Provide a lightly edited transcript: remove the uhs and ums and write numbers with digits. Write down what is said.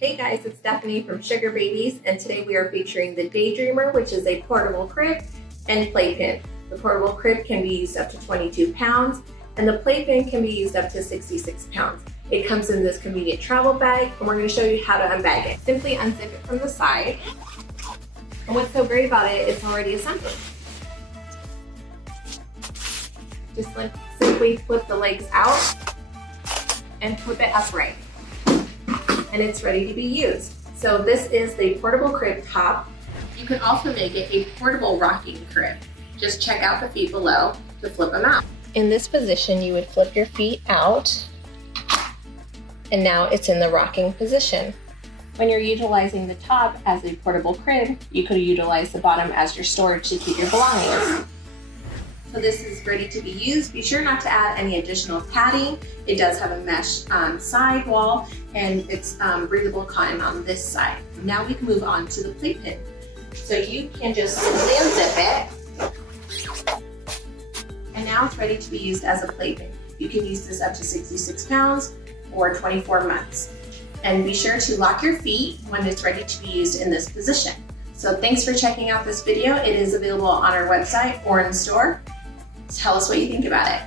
Hey guys, it's Stephanie from SugarBabies, and today we are featuring the Dreamer, which is a portable crib and playpen. The portable crib can be used up to 22 pounds, and the playpen can be used up to 66 pounds. It comes in this convenient travel bag, and we're going to show you how to unbag it. Simply unzip it from the side, and what's so great about it, it's already assembled. Just simply flip the legs out and flip it upright, and it's ready to be used. So this is the portable crib top. You can also make it a portable rocking crib. Just check out the feet below to flip them out. In this position, you would flip your feet out, and now it's in the rocking position. When you're utilizing the top as a portable crib, you could utilize the bottom as your storage to keep your belongings. So this is ready to be used. Be sure not to add any additional padding. It does have a mesh side wall, and it's breathable cotton on this side. Now we can move on to the playpen. So you can just simply unzip it, and now it's ready to be used as a playpen. You can use this up to 66 pounds or 24 months. And be sure to lock your feet when it's ready to be used in this position. So thanks for checking out this video. It is available on our website or in store. Tell us what you think about it.